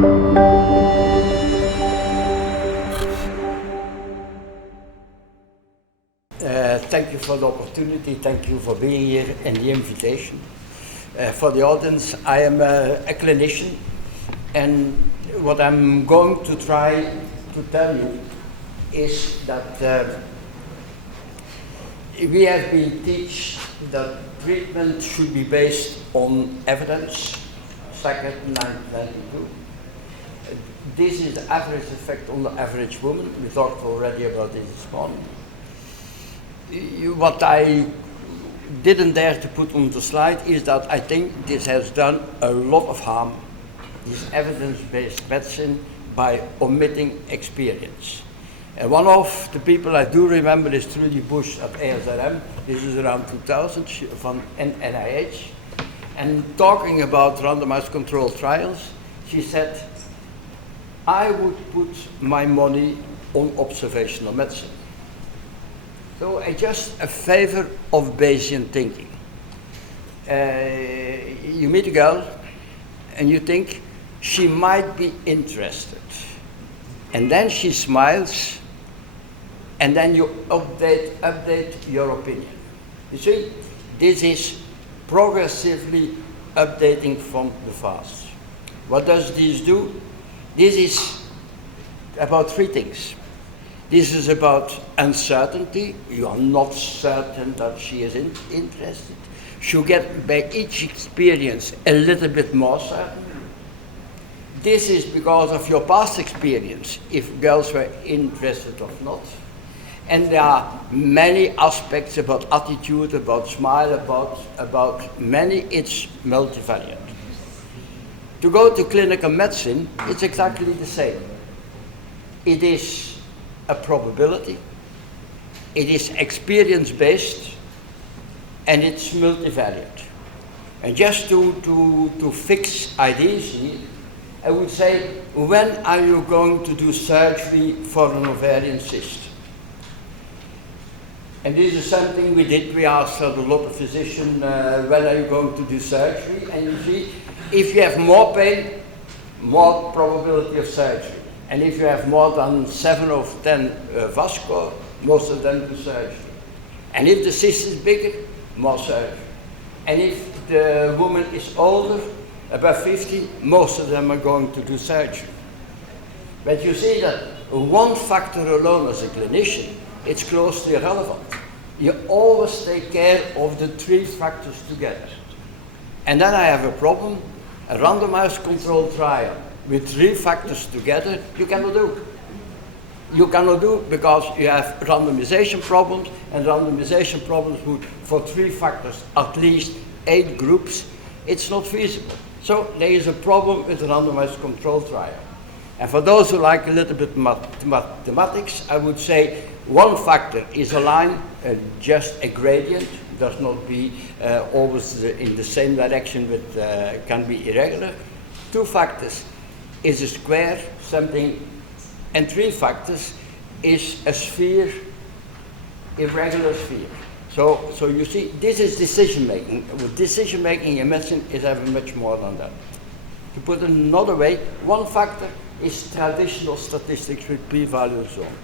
Thank you for the opportunity. Thank you for being here and the invitation. For the audience, I am a clinician, and what I'm going to try to tell you is that we have been taught that treatment should be based on evidence, second 1992. This is the average effect on the average woman. We talked already about this morning. What I didn't dare to put on the slide is that I think this has done a lot of harm, this evidence-based medicine, by omitting experience. And one of the people I do remember is Trudy Bush at ASRM. This is around 2000 from NIH. And talking about randomized controlled trials, she said, I would put my money on observational medicine. So just a favor of Bayesian thinking. You meet a girl and you think she might be interested. And then she smiles, and then you update your opinion. You see, this is progressively updating from the past. What does this do? This is about three things. This is about uncertainty. You are not certain that she is interested. You get by each experience a little bit more certain. This is because of your past experience, if girls were interested or not. And there are many aspects about attitude, about smile, about many, it's multivariate. To go to clinical medicine, it's exactly the same. It is a probability, it is experience-based, and it's multivariate. And just to fix ideas here, I would say, when are you going to do surgery for an ovarian cyst? And this is something we did. We asked a lot of physicians, when are you going to do surgery? And you see, if you have more pain, more probability of surgery. And if you have more than 7 of 10 vascular, most of them do surgery. And if the cyst is bigger, more surgery. And if the woman is older, above 50, most of them are going to do surgery. But you see that one factor alone as a clinician, it's close to irrelevant. You always take care of the 3 factors together. And then I have a problem, a randomized controlled trial with 3 factors together, you cannot do. You cannot do because you have randomization problems, and randomization problems would, for 3 factors, at least 8 groups, it's not feasible. So there is a problem with the randomized control trial. And for those who like a little bit mathematics, I would say 1 factor is a line, just a gradient, does not be always in the same direction, but can be irregular. 2 factors is a square, something, and 3 factors is a sphere, irregular sphere. So you see, this is decision making. Decision making in medicine is having much more than that. To put it another way, 1 factor is traditional statistics with p-value and so on.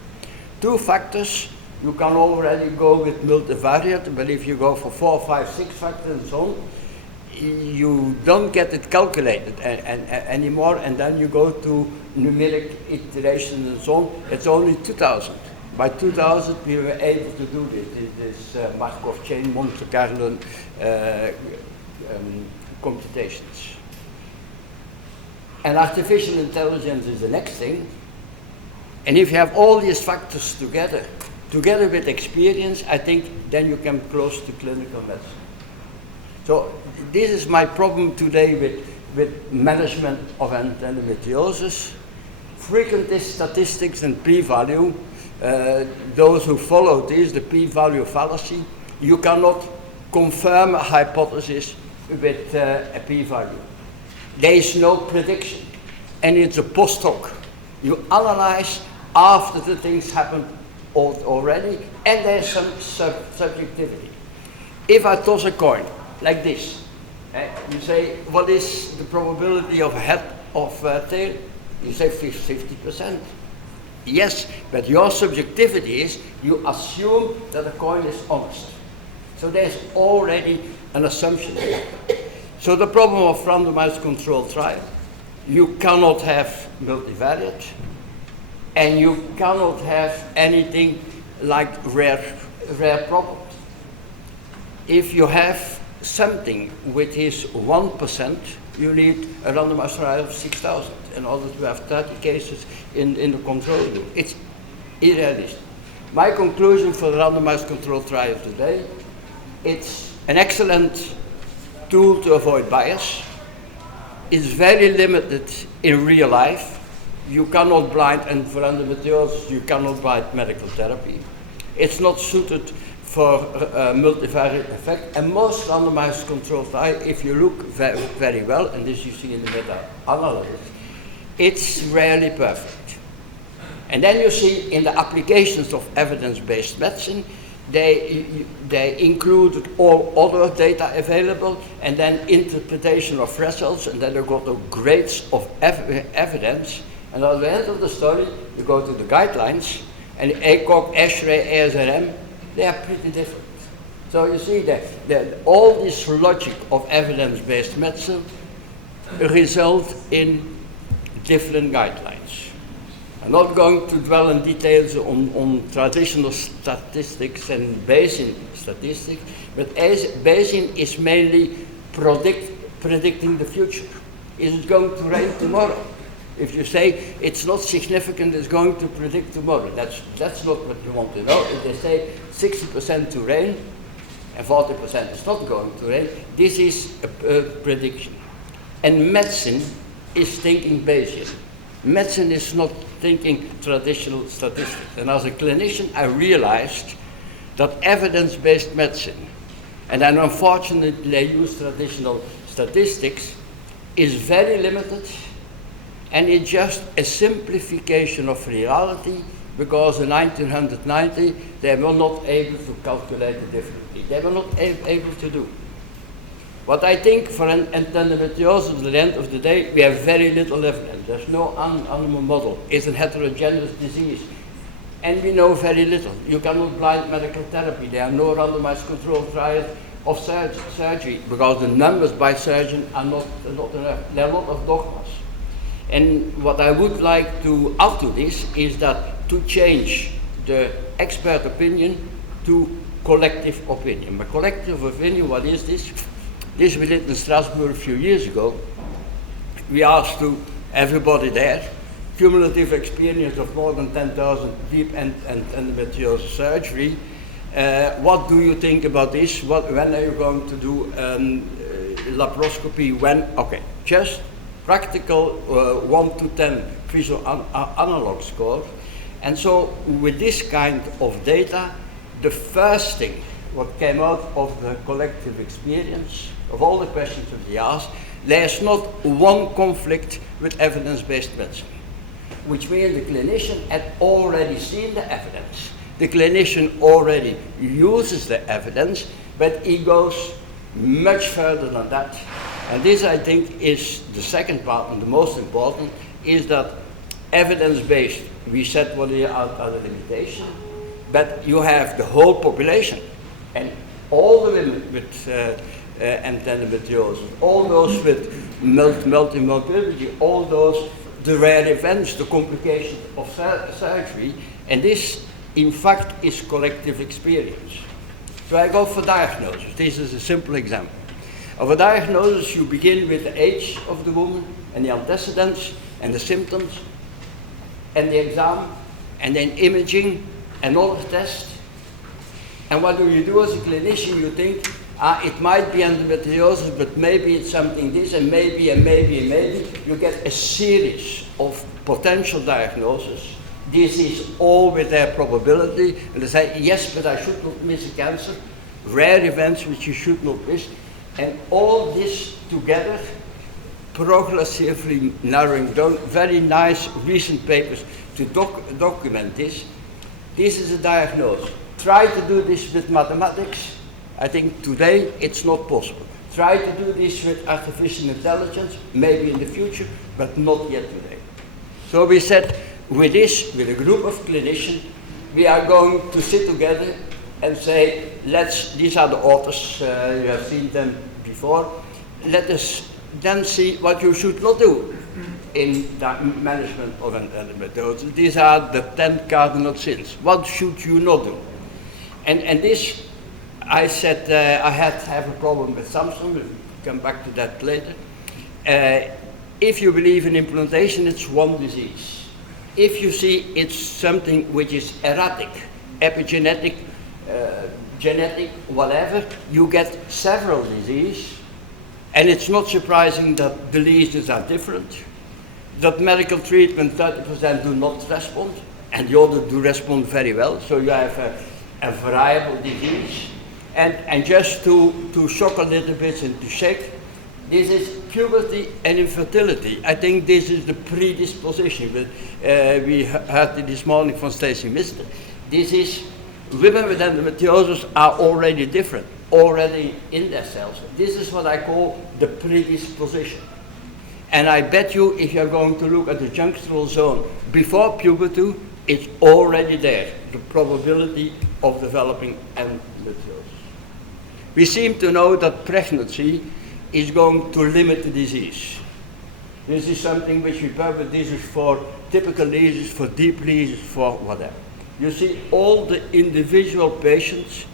2 factors, you can already go with multivariate, but if you go for 4, 5, 6 factors and so on, you don't get it calculated anymore, and then you go to numeric iterations and so on. It's only 2000. By 2000, we were able to do this Markov chain, Monte Carlo computations. And artificial intelligence is the next thing. And if you have all these factors together with experience, I think then you come close to clinical medicine. So this is my problem today with management of endometriosis. Frequent statistics and p-value, those who follow this, the p-value fallacy, you cannot confirm a hypothesis with a p-value. There is no prediction, and it's a post hoc. You analyze after the things happen already, and there's some subjectivity. If I toss a coin, like this, you say, what is the probability of a head of tail? You say 50%. Yes, but your subjectivity is you assume that the coin is honest. So there's already an assumption here. So the problem of randomized controlled trial, you cannot have multivariate, and you cannot have anything like rare problems. If you have something which is 1%, you need a randomized trial of 6,000 in order to have 30 cases in the control group. It's irrealistic. My conclusion for the randomized control trial today, it's an excellent tool to avoid bias. It's very limited in real life. You cannot blind, and for endometriosis, you cannot blind medical therapy. It's not suited for multivariate effect, and most randomized controlled trials, if you look very well, and this you see in the meta-analysis, it's rarely perfect. And then you see in the applications of evidence-based medicine, they included all other data available, and then interpretation of results, and then they got the grades of evidence. And at the end of the study, you go to the guidelines, and ACOG, ASHRAE, ASRM, they are pretty different. So you see that all this logic of evidence-based medicine result in different guidelines. I'm not going to dwell in details on traditional statistics and Bayesian statistics, but Bayesian is mainly predicting the future. Is it going to rain tomorrow? If you say it's not significant, it's going to predict tomorrow. That's not what you want to know. If they say 60% to rain and 40% is not going to rain, this is a prediction. And medicine is thinking Bayesian. Medicine is not thinking traditional statistics. And as a clinician, I realized that evidence-based medicine, and then unfortunately they use traditional statistics, is very limited, and it's just a simplification of reality, because in 1990 they were not able to calculate it differently. They were not able to do. What I think for endometriosis, at the end of the day, we have very little evidence. There's no animal model. It's a heterogeneous disease. And we know very little. You cannot blind medical therapy. There are no randomized controlled trials of surgery, because the numbers by surgeon are not enough. There are a lot of dogmas. And what I would like to add to this is that to change the expert opinion to collective opinion. By collective opinion, what is this? This we did in Strasbourg a few years ago. We asked to everybody there, cumulative experience of more than 10,000 deep endometriosis surgery. What do you think about this? When are you going to do laparoscopy? When? Okay, just practical 1 to 10 visual analog score. And so with this kind of data, the first thing what came out of the collective experience of all the questions that we asked, there's not one conflict with evidence-based medicine, which means the clinician had already seen the evidence. The clinician already uses the evidence, but he goes much further than that. And this, I think, is the second part, and the most important, is that evidence-based, we said what are the limitations, but you have the whole population, and all the women with endometriosis, all those with multimorbidity, all those, the rare events, the complications of surgery, and this, in fact, is collective experience. So I go for diagnosis. This is a simple example. Of a diagnosis, you begin with the age of the woman, and the antecedents, and the symptoms, and the exam, and then imaging, and all the tests. And what do you do as a clinician? You think, it might be endometriosis, but maybe it's something this, and maybe, and maybe, and maybe. You get a series of potential diagnoses. This is all with their probability, and they say, yes, but I should not miss a cancer. Rare events which you should not miss. And all this together, progressively narrowing down, very nice recent papers to document this. This is a diagnosis. Try to do this with mathematics. I think today it's not possible. Try to do this with artificial intelligence, maybe in the future, but not yet today. So we said, with a group of clinicians, we are going to sit together and say, these are the authors, you have seen them before, let us then see what you should not do in the management of endometriosis. These are the 10 cardinal sins. What should you not do? And this, I said, I had to have a problem with Sampson. We'll come back to that later. If you believe in implantation, it's one disease. If you see it's something which is erratic, epigenetic, genetic, whatever, you get several diseases. And it's not surprising that the lesions are different, that medical treatment 30% do not respond, and the others do respond very well. So you have a variable disease. And just to shock a little bit and to shake, this is puberty and infertility. I think this is the predisposition. But, we heard it this morning from Stacey Mister. This is, women with endometriosis are already different, already in their cells. This is what I call the predisposition. And I bet you, if you're going to look at the junctional zone before puberty, it's already there, the probability of developing endometriosis. We seem to know that pregnancy is going to limit the disease. This is something which we publish. This is for typical lesions, for deep lesions, for whatever. You see all the individual patients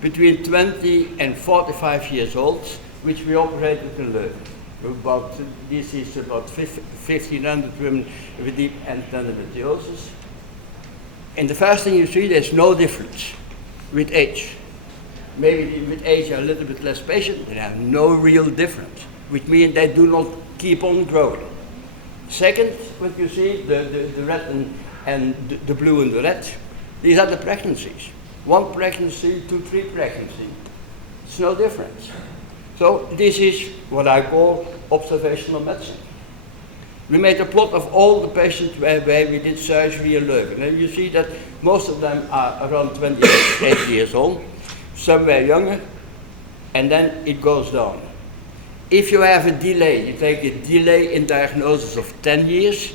between 20 and 45 years old, which we operated in Leuven. This is about 1,500 women with deep endometriosis. And the first thing you see, there's no difference with age. Maybe with age are a little bit less patient, but there's no real difference, which means they do not keep on growing. Second, what you see, the red and the blue and the red, these are the pregnancies. 1 pregnancy, 2, 3 pregnancy. It's no difference. So this is what I call observational medicine. We made a plot of all the patients where we did surgery in Leuven. And you see that most of them are around 28 years old. Some were younger, and then it goes down. If you have a delay, you take a delay in diagnosis of 10 years,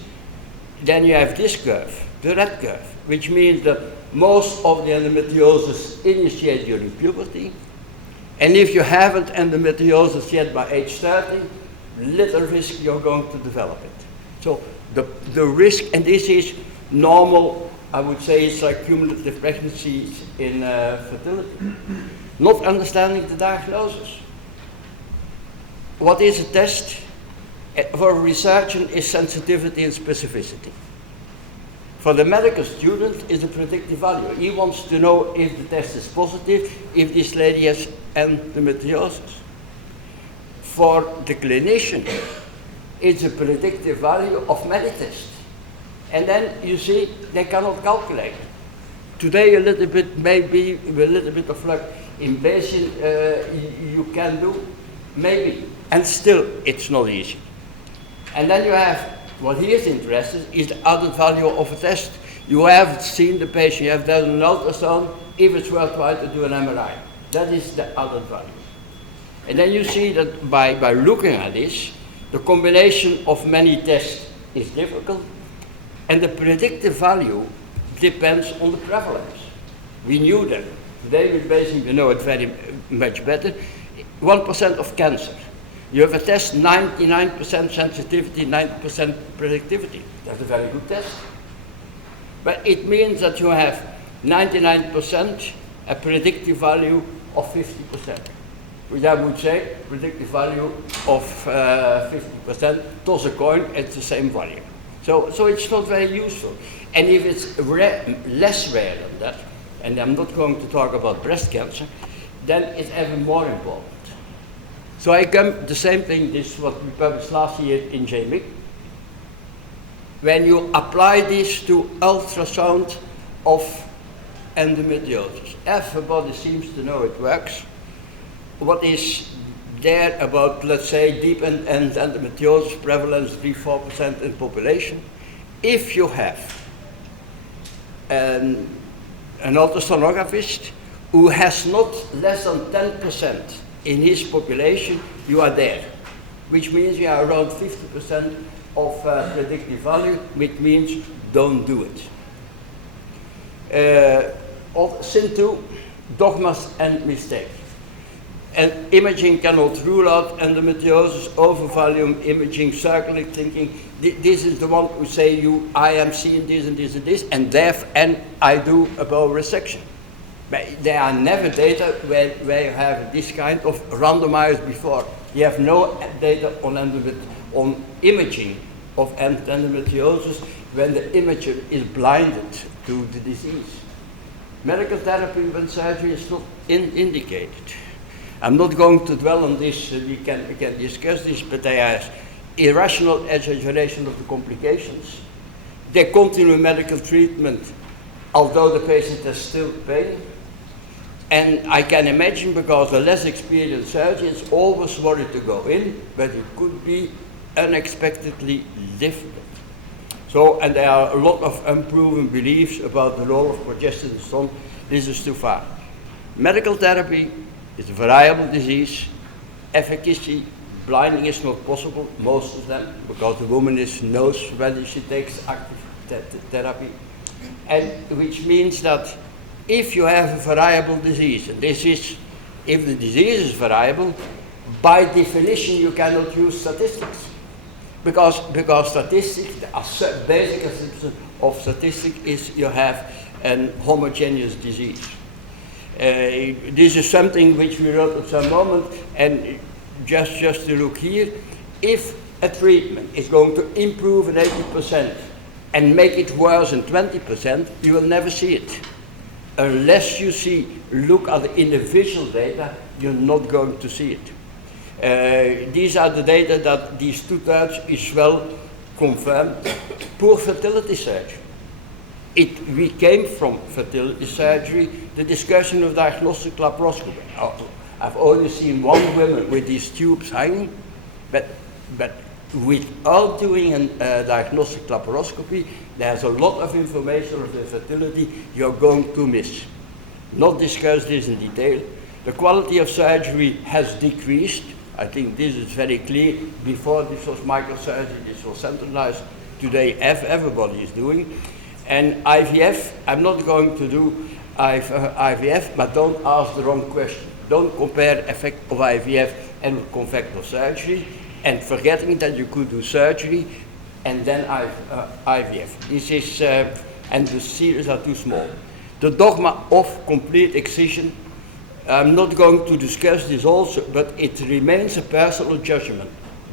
then you have this curve, the red curve, which means that most of the endometriosis initiates during puberty. And if you haven't endometriosis yet by age 30, little risk you're going to develop it. So the risk, and this is normal, I would say it's like cumulative pregnancies in fertility. Not understanding the diagnosis. What is a test? For a researcher is sensitivity and specificity. For the medical student is a predictive value. He wants to know if the test is positive, if this lady has endometriosis. For the clinician, it's a predictive value of many tests. And then you see, they cannot calculate. Today a little bit, maybe with a little bit of luck, in Bayesian you can do, maybe. And still, it's not easy. And then you have, what he is interested is the added value of a test. You have seen the patient, you have done an ultrasound, if it's worthwhile to do an MRI. That is the added value. And then you see that by looking at this, the combination of many tests is difficult, and the predictive value depends on the prevalence. We knew that. Today with Bayesian we know it very much better. 1% of cancer. You have a test, 99% sensitivity, 90% predictivity. That's a very good test. But it means that you have 99% a predictive value of 50%. Which I would say, predictive value of 50%, toss a coin, it's the same value. So it's not very useful. And if it's less rare than that, and I'm not going to talk about breast cancer, then it's even more important. So I come, the same thing, this is what we published last year in JMIC. When you apply this to ultrasound of endometriosis, everybody seems to know it works. What is there about, let's say, deep endometriosis prevalence 3-4% in population? If you have an ultrasonographist who has not less than 10% in his population, you are there, which means you are around 50% of predictive value, which means don't do it. Sin 2, dogmas and mistakes. And imaging cannot rule out endometriosis, overvolume imaging, circular thinking. This is the one who say I am seeing this and this and this, and I do a bowel resection. But there are never data where you have this kind of randomized before. You have no data on imaging of endometriosis when the imager is blinded to the disease. Medical therapy when surgery is not indicated. I'm not going to dwell on this, we can discuss this, but there is irrational exaggeration of the complications. They continue medical treatment, although the patient has still pain. And I can imagine, because the less experienced surgeon is always worried to go in, but it could be unexpectedly difficult. So, and there are a lot of unproven beliefs about the role of progestin and so on. This is too far. Medical therapy is a variable disease. Efficacy, blinding is not possible, most of them, because the woman knows whether she takes active therapy. And which means that if you have a variable disease, and this is, if the disease is variable, by definition you cannot use statistics. Because statistics, the basic assumption of statistics is you have an homogeneous disease. This is something which we wrote at some moment, and just to look here, if a treatment is going to improve in 80% and make it worse in 20%, you will never see it. Unless you look at the individual data, you're not going to see it. These are the data that these 2/3 is well confirmed. Poor fertility surgery. We came from fertility surgery, the discussion of diagnostic laparoscopy. I've only seen one woman with these tubes hanging, but without doing a diagnostic laparoscopy, there's a lot of information of the fertility you're going to miss. Not discuss this in detail. The quality of surgery has decreased. I think this is very clear. Before this was microsurgery, this was centralized. Today everybody is doing. And IVF, I'm not going to do IVF, but don't ask the wrong question. Don't compare effect of IVF and convective surgery, and forgetting that you could do surgery and then IVF. This is, and the series are too small. The dogma of complete excision, I'm not going to discuss this also, but it remains a personal judgment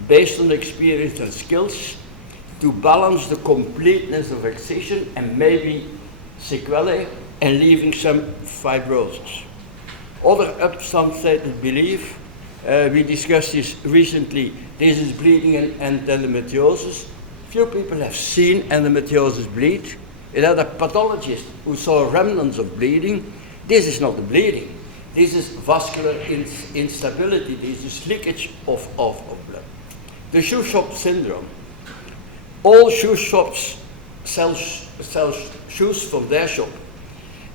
based on experience and skills to balance the completeness of excision and maybe sequelae and leaving some fibrosis. Other substantiated belief, we discussed this recently, this is bleeding and endometriosis. Few people have seen endometriosis bleed. It had a pathologist who saw remnants of bleeding. This is not the bleeding. This is vascular instability. This is leakage of blood. The shoe shop syndrome. All shoe shops sell shoes from their shop.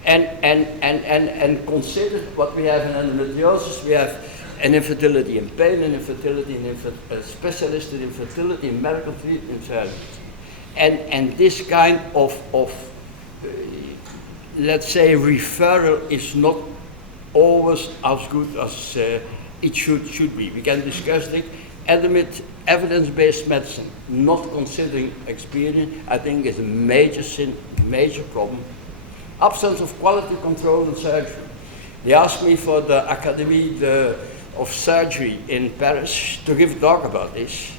And consider what we have in endometriosis. We have an infertility in pain, an infertility in a specialist in infertility in medical treatment services. And this kind of let's say, referral is not always as good as it should be. We can discuss it. Evidence-based medicine, not considering experience, I think is a major problem. Absence of quality control in surgery. They asked me for the Académie of Surgery in Paris to give a talk about this.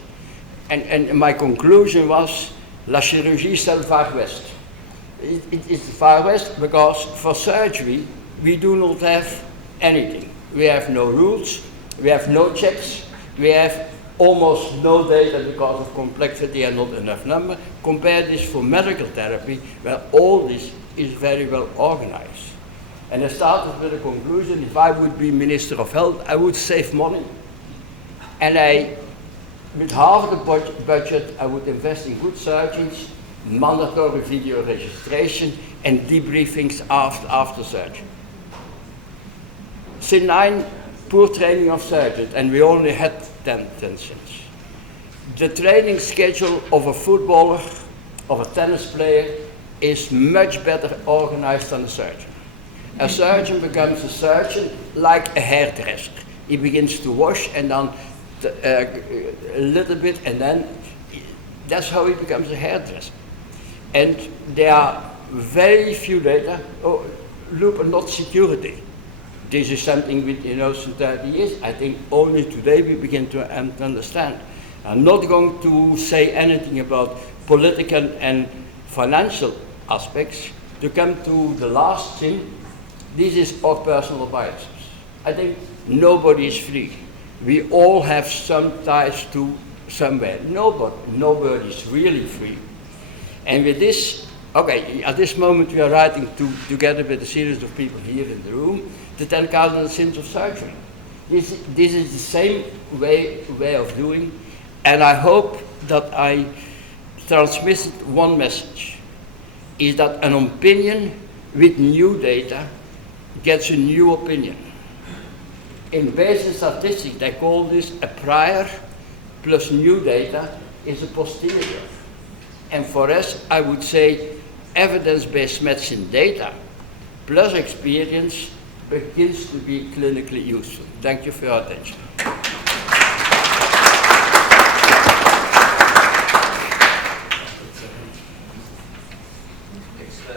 And my conclusion was, la chirurgie c'est le Far West. It is the Far West because for surgery, we do not have anything. We have no rules, we have no checks, we have almost no data because of complexity and not enough number. Compare this for medical therapy, where all this is very well organized. And I started with a conclusion, if I would be Minister of Health, I would save money. And with half the budget, I would invest in good surgeons, mandatory video registration, and debriefings after surgery. Sin 9, poor training of surgeons, and we only had 10 sins. The training schedule of a footballer, of a tennis player, is much better organized than a surgeon. A surgeon becomes a surgeon like a hairdresser. He begins to wash and then a little bit, and then that's how he becomes a hairdresser. And there are very few data. Oh, look, not security. This is something we since 30 years. I think only today we begin to understand. I'm not going to say anything about political and financial aspects. To come to the last thing, this is our personal biases. I think nobody is free. We all have some ties to somewhere. Nobody is really free. And with this, okay, at this moment we are writing together with a series of people here in the room, the 10 cardinal sins of surgery. This is the same way of doing, and I hope that I transmitted one message, is that an opinion with new data gets a new opinion. In basic statistics, they call this a prior plus new data is a posterior. And for us, I would say evidence-based medicine data plus experience begins to be clinically useful. Thank you for your attention.